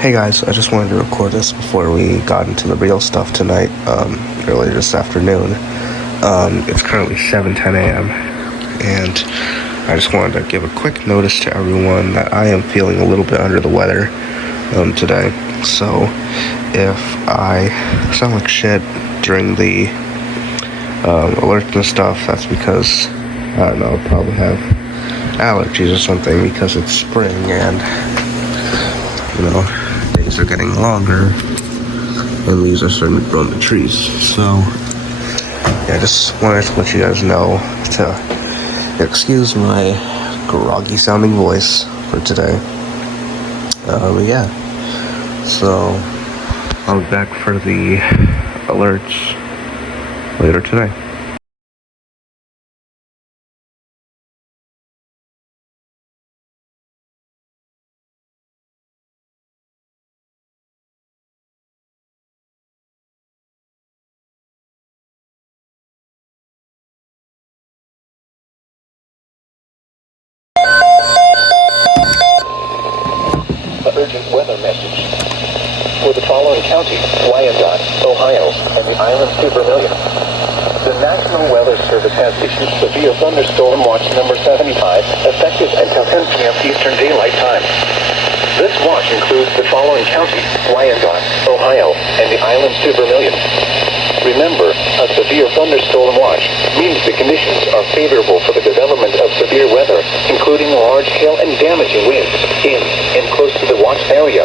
Hey guys, I just wanted to record this before we got into the real stuff tonight, earlier this afternoon. It's currently 7:10 a.m. and I just wanted to give a quick notice to everyone that I am feeling a little bit under the weather today. So if I sound like shit during the alerts and stuff, that's because, I don't know, I'll probably have allergies or something because it's spring and, you know, days are getting longer and leaves are starting to grow in the trees. So yeah, I just wanted to let you guys know to excuse my groggy sounding voice for today. But yeah, so I'll be back for the alerts later today. Urgent weather message. For the following counties, Wyandotte, Ohio, and the island Supermillion. The National Weather Service has issued severe thunderstorm watch number 75, effective until 10 p.m. Eastern Daylight Time. This watch includes the following counties, Wyandotte, Ohio, and the island Supermillion. Remember, a severe thunderstorm watch means the conditions are favorable for the development of severe weather, including large hail and damaging winds in and close to the watch area.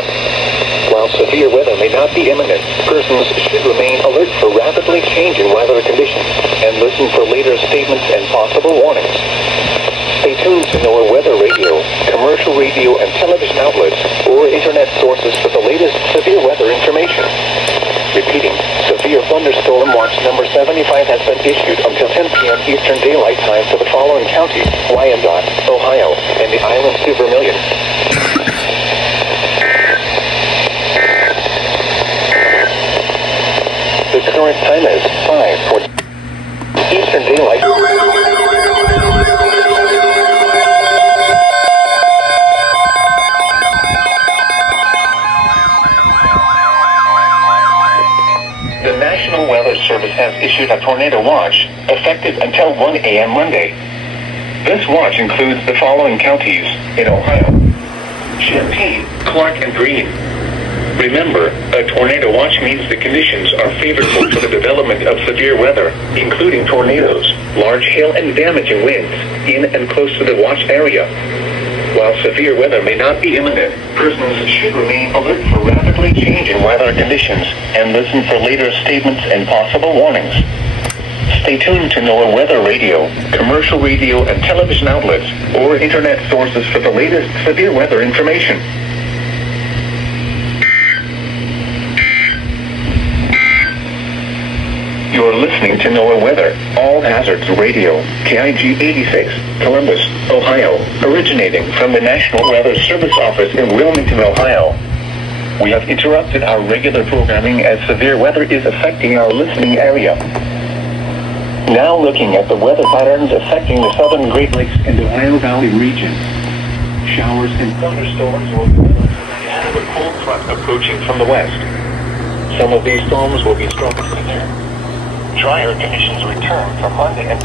While severe weather may not be imminent, persons should remain alert for rapidly changing weather conditions and listen for later statements and possible warnings. Stay tuned to NOAA Weather Radio, commercial radio and television outlets, or internet sources for the latest severe weather information. Repeating, severe thunderstorm watch number 75 has been issued until 10 p.m. Eastern Daylight Time for the following counties, Wyandotte, Ohio, and the island Supermillion. The current time is 5:40 Eastern Daylight. The National Weather Service has issued a tornado watch, effective until 1 a.m. Monday. This watch includes the following counties in Ohio: Champaign, Clark, and Greene. Remember, a tornado watch means the conditions are favorable for the development of severe weather, including tornadoes, large hail, and damaging winds in and close to the watch area. While severe weather may not be imminent, persons should remain alert for rapidly changing weather conditions and listen for later statements and possible warnings. Stay tuned to NOAA Weather Radio, commercial radio and television outlets, or internet sources for the latest severe weather information. You're listening to NOAA Weather, All Hazards Radio, KIG 86, Columbus, Ohio, originating from the National Weather Service office in Wilmington, Ohio. We have interrupted our regular programming as severe weather is affecting our listening area. Now looking at the weather patterns affecting the southern Great Lakes and Ohio Valley region. Showers and thunderstorms will develop with a cold front approaching from the west. Some of these storms will be strong severe. Drier conditions return from Monday and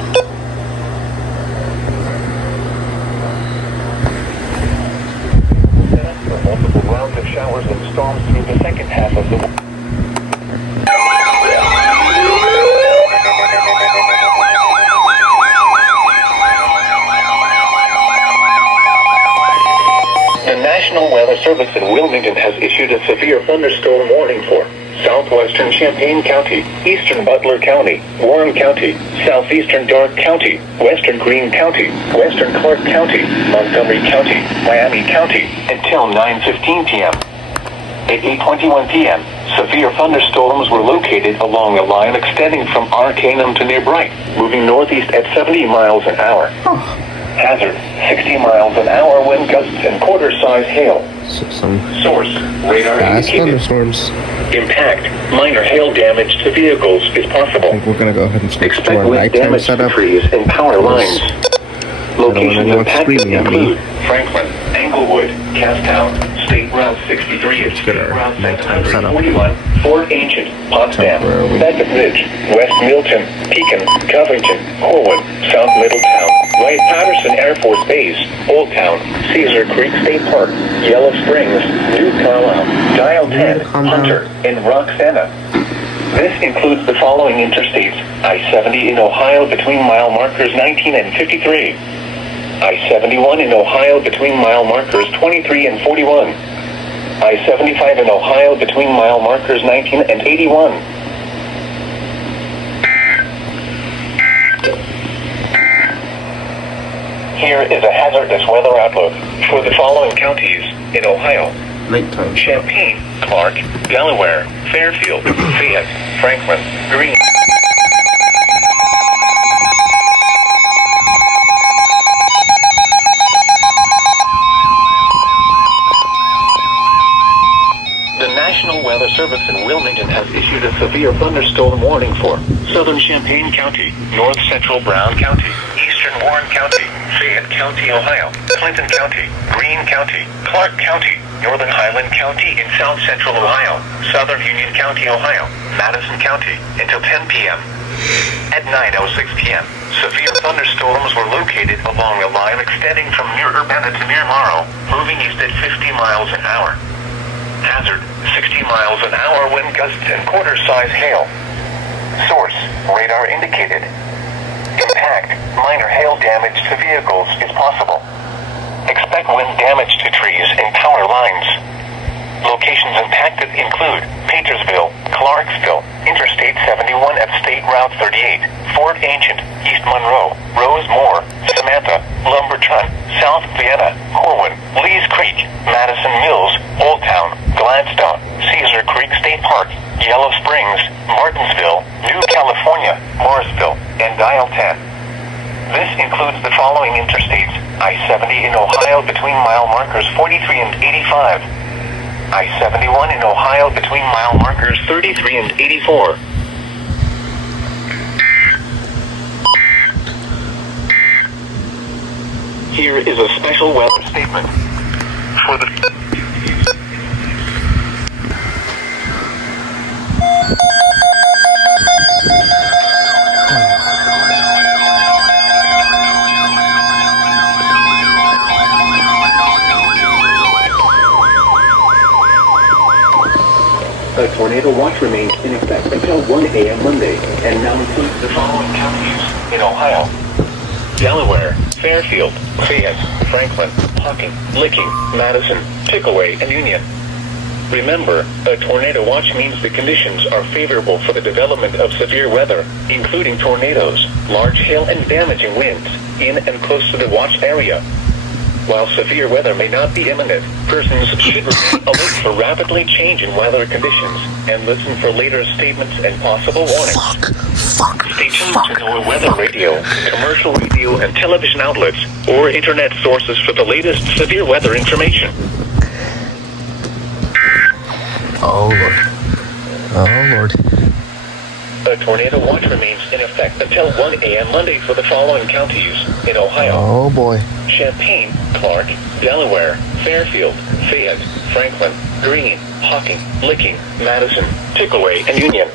set up for multiple rounds of showers and storms through the second half of the week. The National Weather Service in Wilmington has issued a severe thunderstorm warning for southwestern Champaign County, eastern Butler County, Warren County, southeastern Darke County, western Greene County, western Clark County, Montgomery County, Miami County, until 9:15 p.m. At 8:21 p.m., Severe thunderstorms were located along a line extending from Arcanum to near Bright, moving northeast at 70 miles an hour. Hazard, 60 miles an hour wind gusts and quarter-size hail. So some Source, radar fast indicated. thunderstorms. Impact, minor hail damage to vehicles is I possible. think we're gonna go ahead and switch to Expect our wind nighttime damage to setup. trees and power lines. want Locations anyone impacted screaming at me. include Franklin, Englewood, Castown, State Route 63 and State our Route nighttime setup. 741, Fort Ancient, Potsdam, Temporarily. Beckett Ridge, West Milton, Pekin, Covington, Corwin, South Middletown, Wright-Patterson Air Force Base, Old Town, Cedar Creek State Park, Yellow Springs, New Carlisle, Dial 10, Calm down. Hunter, and Roxana. This includes the following interstates: I-70 in Ohio between mile markers 19 and 53. I-71 in Ohio between mile markers 23 and 41. I-75 in Ohio between mile markers 19 and 81. Here is a hazardous weather outlook for the following counties in Ohio: Nighttime. Champaign, Clark, Delaware, Fairfield, Fayette, Franklin, Greene. The National Weather Service in Wilmington has issued a severe thunderstorm warning for southern Champaign County, north central Brown County, eastern Warren County, Fayette County, Ohio, Clinton County, Greene County, Clark County, northern Highland County in south central Ohio, southern Union County, Ohio, Madison County, until 10 p.m. At 9:06 p.m., severe thunderstorms were located along a line extending from near Urbana to near Morrow, moving east at 50 miles an hour. Hazard, 60 miles an hour wind gusts and quarter-size hail. Source, radar indicated. Impact, minor hail damage to vehicles is possible. Expect wind damage to trees and power lines. Locations impacted include Paintersville, Clarksville, Interstate 71 at State Route 38, Fort Ancient, East Monroe, Rosemore, Samantha, Lumberton, South Vienna, Corwin, Lees Creek, Madison Mills, Old Town, Gladstone, Cedar Creek State Park, Yellow Springs, Martinsville, New California, Morrisville, and Dial 10. This includes the following interstates: I-70 in Ohio between mile markers 43 and 85. I-71 in Ohio between mile markers 33 and 84. Here is a special weather statement for the... A tornado watch remains in effect until 1 a.m. Monday, and now includes the following counties in Ohio: Delaware, Fairfield, Fayette, Franklin, Hocking, Licking, Madison, Pickaway, and Union. Remember, a tornado watch means the conditions are favorable for the development of severe weather, including tornadoes, large hail, and damaging winds, in and close to the watch area. While severe weather may not be imminent, persons should remain alert for rapidly changing weather conditions and listen for later statements and possible warnings. Stay tuned to our weather radio, commercial radio, and television outlets, or internet sources for the latest severe weather information. Oh Lord. Oh Lord. A tornado watch remains in effect until 1 a.m. Monday for the following counties in Ohio: Oh boy. Champaign, Clark, Delaware, Fairfield, Fayette, Franklin, Greene, Hocking, Licking, Madison, Pickaway, and Union.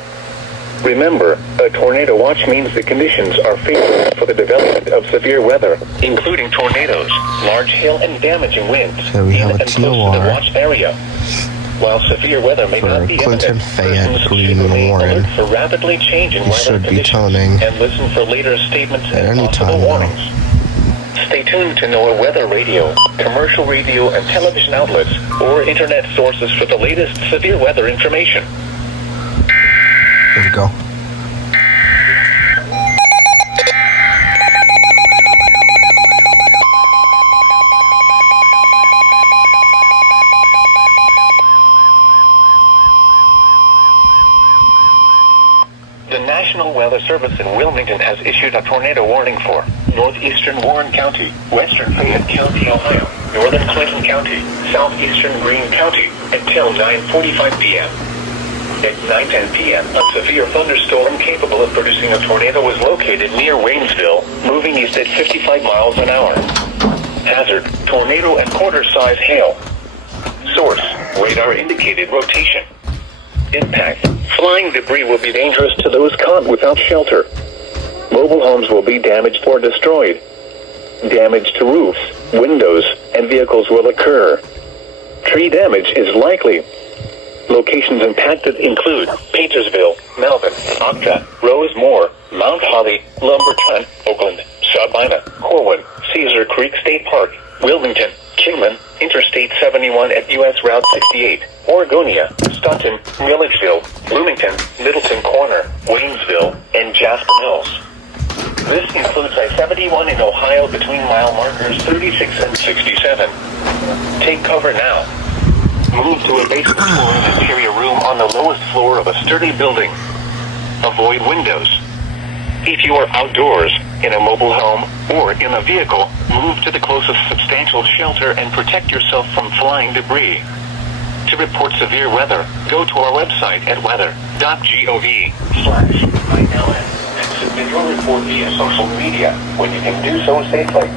Remember, a tornado watch means the conditions are favorable for the development of severe weather, including tornadoes, large hail, and damaging winds, So we in have a and close to the TOR watch area. While severe weather may for not be Clinton, imminent, Fayette, persons Greene, should and remain Warren. alert for rapidly changing You weather should be conditions toning and listen for later statements at and any possible time, though. warnings. Stay tuned to NOAA weather radio, commercial radio, and television outlets, or internet sources for the latest severe weather information. Here we go. Service in Wilmington has issued a tornado warning for northeastern Warren County, western Fayette County, Ohio, northern Clinton County, southeastern Greene County, until 9:45 p.m. At 9:10 p.m., a severe thunderstorm capable of producing a tornado was located near Waynesville, moving east at 55 miles an hour. Hazard, tornado and quarter-size hail. Source, radar indicated rotation. Impact, flying debris will be dangerous to those caught without shelter. Mobile homes will be damaged or destroyed. Damage to roofs, windows, and vehicles will occur. Tree damage is likely. Locations impacted include Paintersville, Melvin, Ogden, Rosemore, Mount Holly, Lumberton, Oakland, Sabina, Corwin, Cedar Creek State Park, Wilmington, Kingman, Interstate 71 at U.S. Route 68, Oregonia, Staunton, Milledgeville, Bloomington, Middleton Corner, Waynesville, and Jasper Mills. This includes I-71 in Ohio between mile markers 36 and 67. Take cover now. Move to a basement or an interior room on the lowest floor of a sturdy building. Avoid windows. If you are outdoors, in a mobile home, or in a vehicle, move to the closest substantial shelter and protect yourself from flying debris. To report severe weather, go to our website at weather.gov/ILN and submit your report via social media when you can do so safely.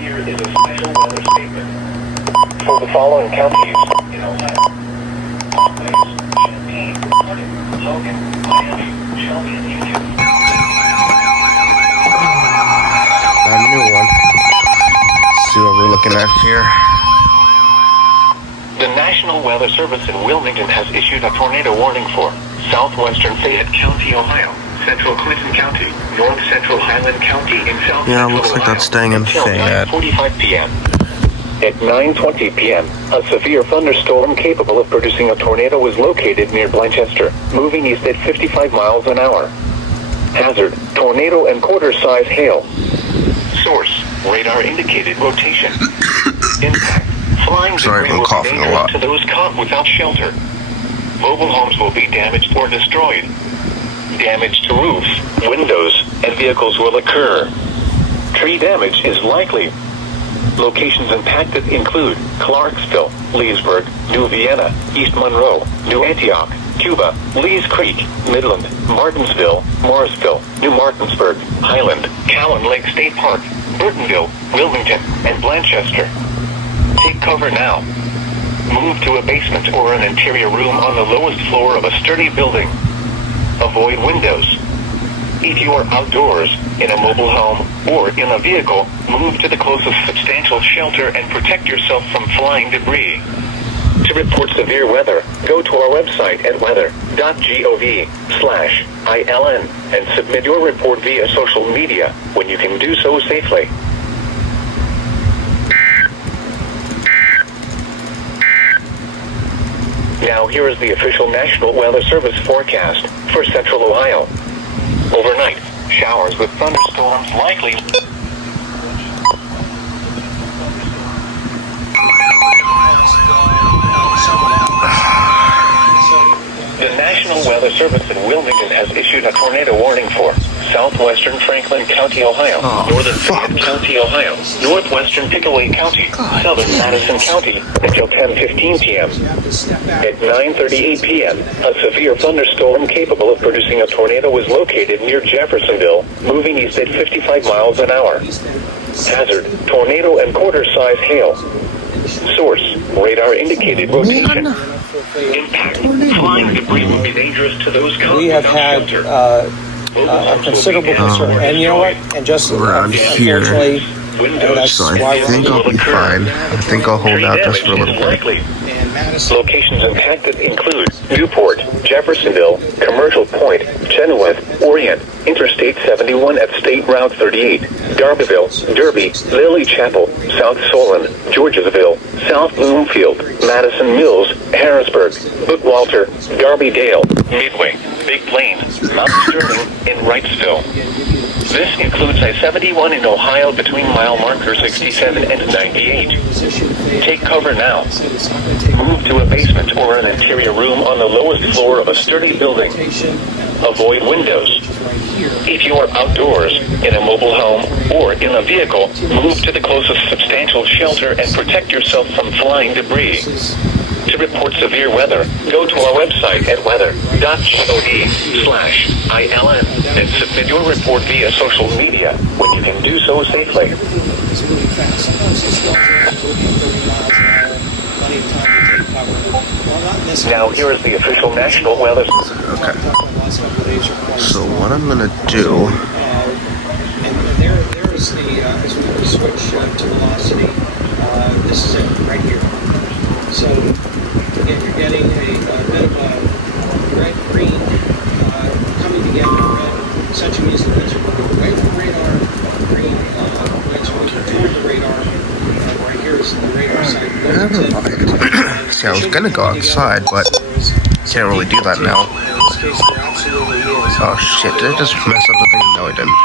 Here is a special weather statement for the following counties in Ohio: Champaign, Hardin, Logan, Miami, Shelby, and Union. A new one. See what we're looking at here. The National Weather Service in Wilmington has issued a tornado warning for southwestern Fayette County, Ohio, central Clinton County, north central Highland County, and south Yeah, central looks like Ohio, that's staying in until Fayette. 9:45 p.m. At 9:20 p.m., a severe thunderstorm capable of producing a tornado was located near Blanchester, moving east at 55 miles an hour. Hazard, tornado and quarter-size hail. Source, radar indicated rotation. Impact, flying Sorry debris if I'm will be coughing a dangerous lot. to those caught without shelter. Mobile homes will be damaged or destroyed. Damage to roofs, windows, and vehicles will occur. Tree damage is likely. Locations impacted include Clarksville, Leesburg, New Vienna, East Monroe, New Antioch, Cuba, Lees Creek, Midland, Martinsville, Morrisville, New Martinsburg, Highland, Cowan Lake State Park, Burtonville, Wilmington, and Blanchester. Take cover now. Move to a basement or an interior room on the lowest floor of a sturdy building. Avoid windows. If you are outdoors, in a mobile home, or in a vehicle, move to the closest substantial shelter and protect yourself from flying debris. To report severe weather, go to our website at weather.gov/ILN and submit your report via social media when you can do so safely. Now here is the official National Weather Service forecast for Central Ohio. Overnight, showers with thunderstorms likely. The National Weather Service in Wilmington has issued a tornado warning for southwestern Franklin County, Ohio, northern Fayette County, Ohio, northwestern Pickaway County, southern Madison County, until 10:15 p.m. At 9:38 p.m., a severe thunderstorm capable of producing a tornado was located near Jeffersonville, moving east at 55 miles an hour. Hazard, tornado and quarter-size hail. Source, radar indicated rotation. Impact, flying debris will be dangerous to those caught We have without had shelter. a considerable concern, and you know what? And just Around here. unfortunately, that's So why I we're think I'll be fine. I think I'll hold out just for a little bit. Likely. Locations impacted include Newport, Jeffersonville, Commercial Point, Chenoweth, Orient, Interstate 71 at State Route 38, Darbyville, Derby, Lily Chapel, South Solon, Georgesville, South Bloomfield, Madison Mills, Harrisburg, Bookwalter, Darby Dale, Midway, Big Plains, Mount Sterling, and Wrightsville. This includes I-71 in Ohio between mile marker 67 and 98. Take cover now. Move to a basement or an interior room on the lowest floor of a sturdy building. Avoid windows. If you are outdoors, in a mobile home, or in a vehicle, move to the closest substantial shelter and protect yourself from flying debris. To report severe weather, go to our website at weather.gov/ILN and submit your report via social media when you can do so safely. Now here is the official national weather. Okay. So what I'm gonna do? And there is the as we switch to velocity. This is it right here. So again, you're getting a bit of a red-green coming together. Red essentially means the winds are moving away from the radar. Green winds are moving toward the radar. Right here is the radar side. Never mind. See, I was gonna go outside, but can't really do that now. Oh shit, did I just mess up the thing? No, I didn't.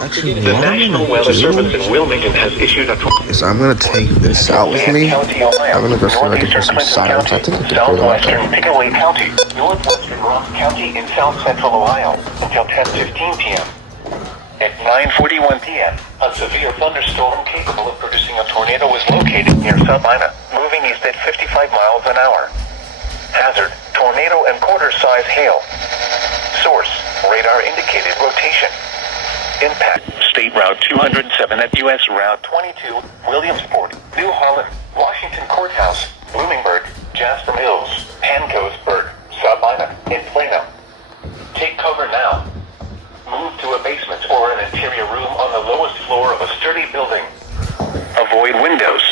Actually, The National Weather Service in Wilmington has issued a is I'm gonna take this out with me. I'm gonna go see if I can hear some sirens. I think I can hear them out there. Southwestern Pickaway County, Northwestern Ross County in South Central Ohio until 10:15 p.m. At 9:41 p.m., a severe thunderstorm capable of producing a tornado was located near Sabina, moving east at 55 miles an hour. Hazard, tornado and quarter-size hail. Source, radar indicated rotation. Impact, State Route 207 at U.S. Route 22, Williamsport, New Holland, Washington Courthouse, Bloomingburg, Jasper Mills, Pancosburg, Sabina, and Plano. Take cover now. Move to a basement or an interior room on the lowest floor of a sturdy building. Avoid windows.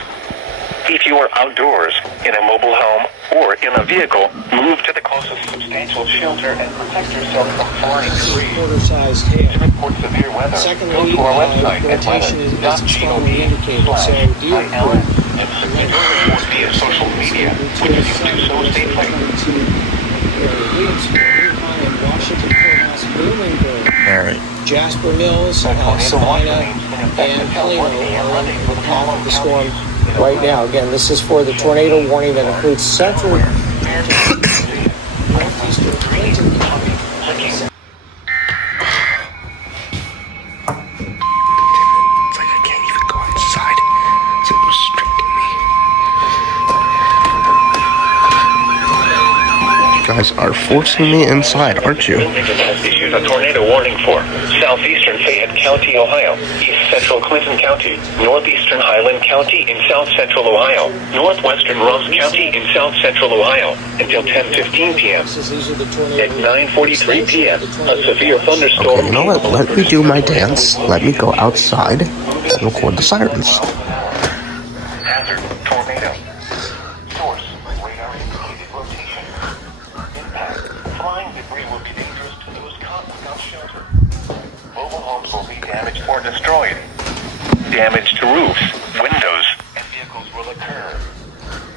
If you are outdoors, in a mobile home, or in a vehicle, move to the closest substantial shelter and protect yourself from flying debris. Quarter-sized hail. To report severe weather, Secondly, go to our website at rotation is strongly indicated. So do you weather.gov/ILN and submit your report via social media when you can do so safely. Washington Courthouse, Bloomingburg, Alright. Jasper Mills, Sabina, and Plano are in the path of the storm right now. Again, this is for the tornado warning that includes central northeastern Clinton County. It's like I can't even go inside. It's like restricting me. You guys are forcing me inside, aren't you? Wilmington has issued a tornado warning for southeastern Fayette County, Ohio, east central Clinton County, northeastern Highland County in south central Ohio, northwestern Ross County in south central Ohio until 10:15 p.m. At 9:43 p.m., a severe thunderstorm. Okay, you know what? Let me do my dance. Let me go outside and record the sirens. Hazard, tornado. Source, radar indicated rotation. Impact, flying debris will be dangerous to those caught without shelter. Mobile homes will be damaged or destroyed. Damage to roofs, windows, and vehicles will occur.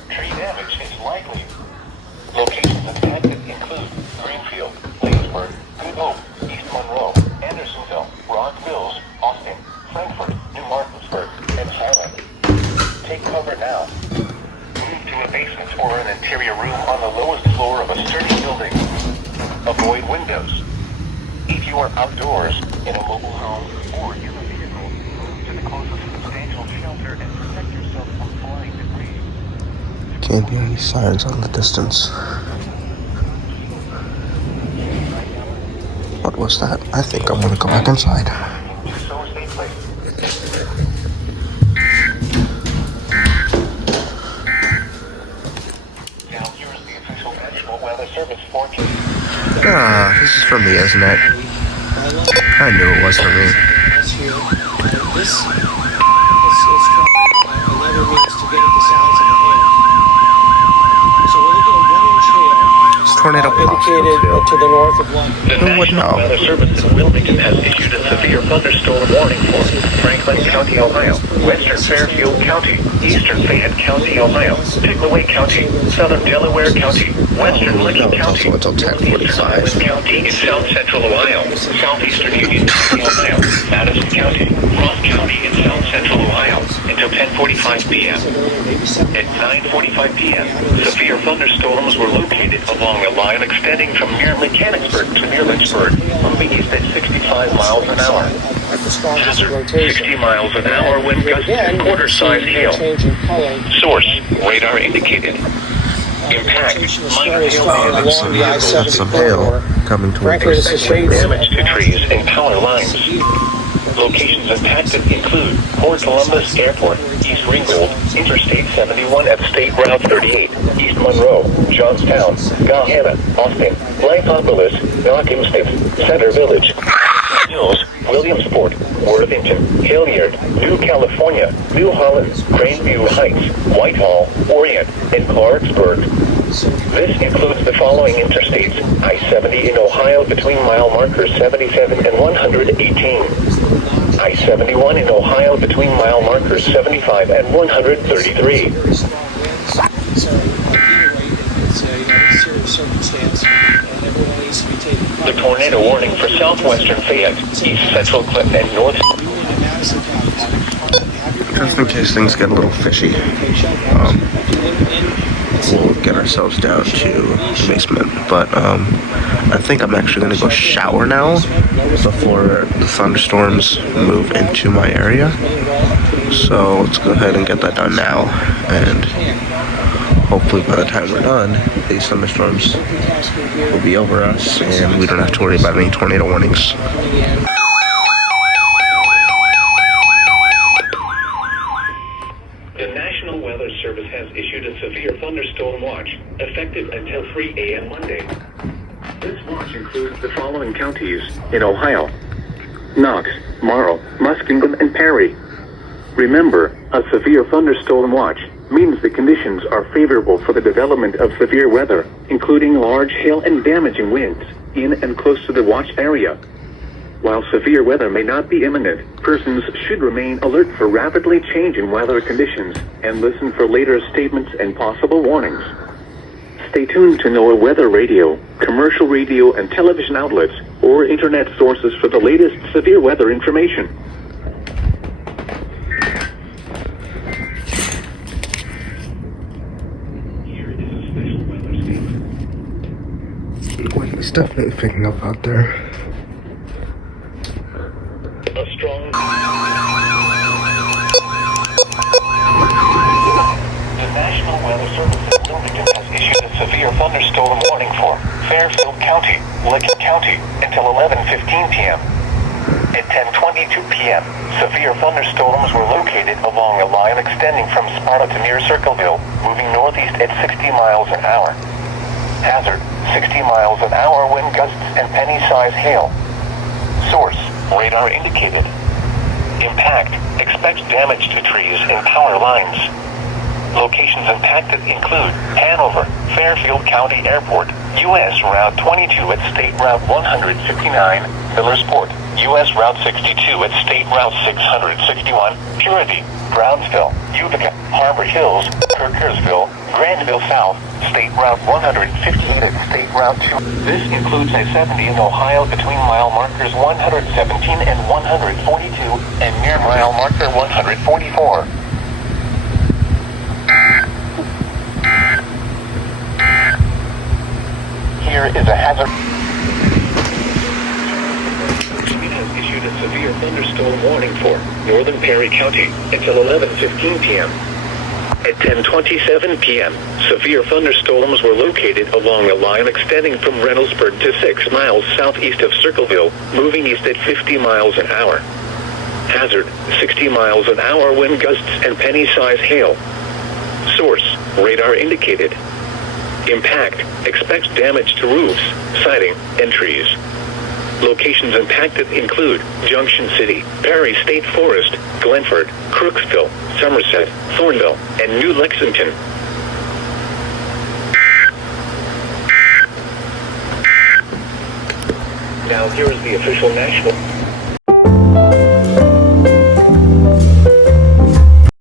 Tree damage is likely. Locations affected include Greenfield, Leesburg, Good Hope, East Monroe, Andersonville, Rock Mills, Austin, Frankfort, New Martinsburg, and Highland. Take cover now. Move to a basement or an interior room on the lowest floor of a sturdy building. Avoid windows. If you are outdoors, in a mobile home, or in a vehicle, move to the closest substantial shelter and protect yourself from flying debris. Can't be any sirens on the distance. What was that? I think I'm gonna go back inside. Do so safely. Now here's the official National Weather Service forecast. Ah, this is for me, isn't it? I knew it was for me. This is trying 11 weeks to get at the size of the hail. So we're looking at 1-inch hail. It's tornado possible indicated too? to the north of London. The Who would National know? Weather Service in Wilmington has issued a severe thunderstorm warning for Franklin County, Ohio, Western Fairfield County, Eastern Fayette County, Ohio, Pickaway County, Southern Delaware County, Western Licking No, it's County, also until 10:45. Northeastern County in South Central Ohio, Southeastern Union County, Ohio, Madison County, Ross County in South Central Ohio until 10:45 p.m. At 9:45 p.m., severe thunderstorms were located along a line extending from near Mechanicsburg to near Lynchburg, moving east at 65 miles an hour. At the strongest Hazard, rotation. 60 miles an hour wind gusts and quarter-size hail. Change in color. Source, radar indicated. Impact, minor hail damage. Along the I-70 That's some hail corridor. coming towards Frankly, this is us. shades Damage to trees and power lines. Locations impacted include Port Columbus Airport, East Ringgold, Interstate 71 at State Route 38, East Monroe, Johnstown, Gahanna, Austin, Blythopolis, Knockingstead, Center Village, Hills, Williamsport, Worthington, Hilliard, New California, New Holland, Grandview Heights, Whitehall, Orient, and Clarksburg. This includes the following interstates: I-70 in Ohio between mile markers 77 and 118. I-71 in Ohio between mile markers 75 and 133. So either way, if it's a serious circumstance, and everyone needs to be taken. The tornado warning for southwestern Fayette, east central Clinton, and north. Just in case things get a little fishy, we'll get ourselves down to the basement. But I think I'm actually gonna go shower now before the thunderstorms move into my area. So let's go ahead and get that done now, and hopefully by the time we're done, these thunderstorms will be over us and we don't have to worry about any tornado warnings. The National Weather Service has issued a severe thunderstorm watch, effective until 3 a.m. Monday. This watch includes the following counties in Ohio: Knox, Morrow, Muskingum, and Perry. Remember, a severe thunderstorm watch means the conditions are favorable for the development of severe weather, including large hail and damaging winds, in and close to the watch area. While severe weather may not be imminent, persons should remain alert for rapidly changing weather conditions and listen for later statements and possible warnings. Stay tuned to NOAA weather radio, commercial radio and television outlets, or internet sources for the latest severe weather information. Here is a special weather statement. Wind is definitely picking up out there. A strong... The National Weather Service in Wilmington has issued a severe thunderstorm warning for Fairfield County, Licking County, until 11:15 p.m. At 10:22 p.m., severe thunderstorms were located along a line extending from Sparta to near Circleville, moving northeast at 60 miles an hour. Hazard, 60 miles an hour wind gusts and penny-sized hail. Source, radar indicated. Impact, expect damage to trees and power lines. Locations impacted include Hanover, Fairfield County Airport, U.S. Route 22 at State Route 159, Millersport, U.S. Route 62 at State Route 661, Purity, Brownsville, Utica, Harbor Hills, Kirkersville, Grandville South, State Route 158 at State Route 2. This includes I-70 in Ohio between mile markers 117 and 142 and near mile marker 144. Here is a hazard. Has issued a severe thunderstorm warning for northern Perry County until 11:15 p.m. At 10:27 p.m., severe thunderstorms were located along a line extending from Reynoldsburg to 6 miles southeast of Circleville, moving east at 50 miles an hour. Hazard, 60 miles an hour wind gusts and penny-sized hail. Source, radar indicated. Impact, expect damage to roofs, siding, and trees. Locations impacted include Junction City, Perry State Forest, Glenford, Crooksville, Somerset, Thornville, and New Lexington. Here is the official national